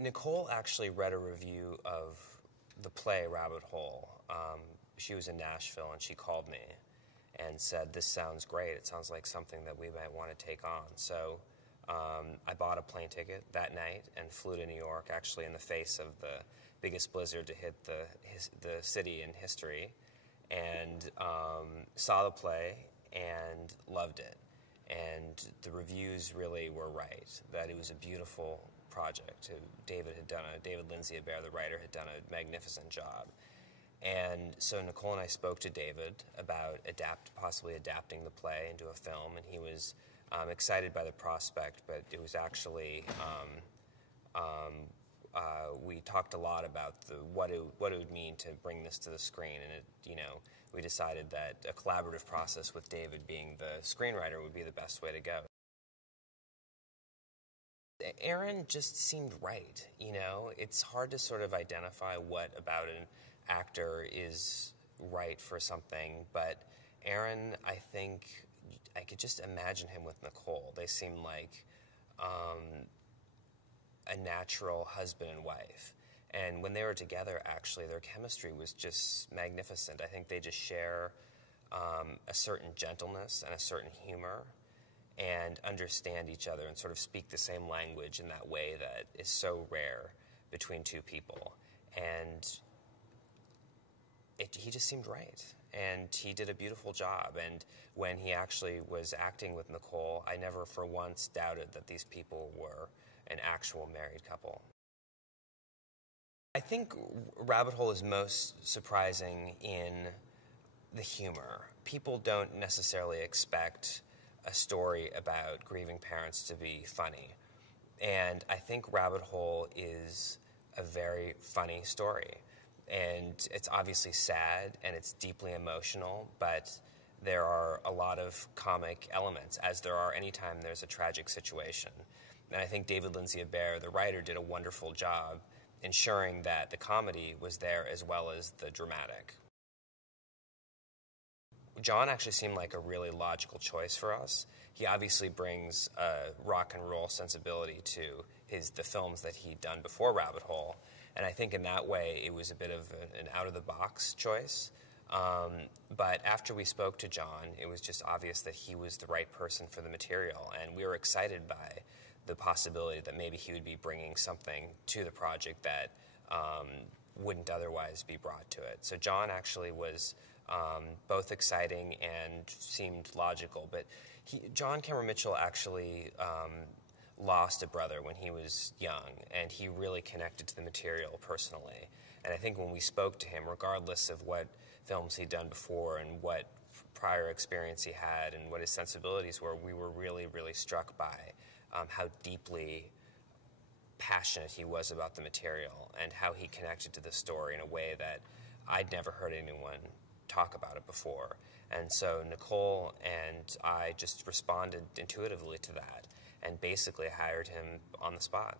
Nicole actually read a review of the play Rabbit Hole. She was in Nashville and she called me and said, "This sounds great. It sounds like something that we might want to take on." So I bought a plane ticket that night and flew to New York, actually in the face of the biggest blizzard to hit the city in history, and saw the play and loved it. And the reviews really were right, that it was a beautiful project. David Lindsay-Abaire, the writer, had done a magnificent job. And so Nicole and I spoke to David about possibly adapting the play into a film, and he was excited by the prospect, but it was actually, we talked a lot about what it would mean to bring this to the screen, and we decided that a collaborative process with David being the screenwriter would be the best way to go. Aaron just seemed right, It's hard to sort of identify what about an actor is right for something, but Aaron, I think, I could just imagine him with Nicole. They seem like a natural husband and wife. And when they were together, actually, their chemistry was just magnificent. I think they just share a certain gentleness and a certain humor, and understand each other and sort of speak the same language in that way that is so rare between two people. And he just seemed right. And he did a beautiful job. And when he actually was acting with Nicole, I never for once doubted that these people were an actual married couple. I think Rabbit Hole is most surprising in the humor. People don't necessarily expect a story about grieving parents to be funny. And I think Rabbit Hole is a very funny story. And it's obviously sad and it's deeply emotional, but there are a lot of comic elements, as there are anytime there's a tragic situation. And I think David Lindsay-Abaire, the writer, did a wonderful job ensuring that the comedy was there as well as the dramatic. John actually seemed like a really logical choice for us. He obviously brings a rock and roll sensibility to the films that he'd done before Rabbit Hole, and I think in that way it was a bit of an out-of-the-box choice. But after we spoke to John, it was just obvious that he was the right person for the material, and we were excited by the possibility that maybe he would be bringing something to the project that wouldn't otherwise be brought to it. So John actually was both exciting and seemed logical. But John Cameron Mitchell actually lost a brother when he was young, and he really connected to the material personally. And I think when we spoke to him, regardless of what films he'd done before and what prior experience he had and what his sensibilities were, we were really, really struck by how deeply passionate he was about the material and how he connected to the story in a way that I'd never heard anyone talk about it before. And so Nicole and I just responded intuitively to that and basically hired him on the spot.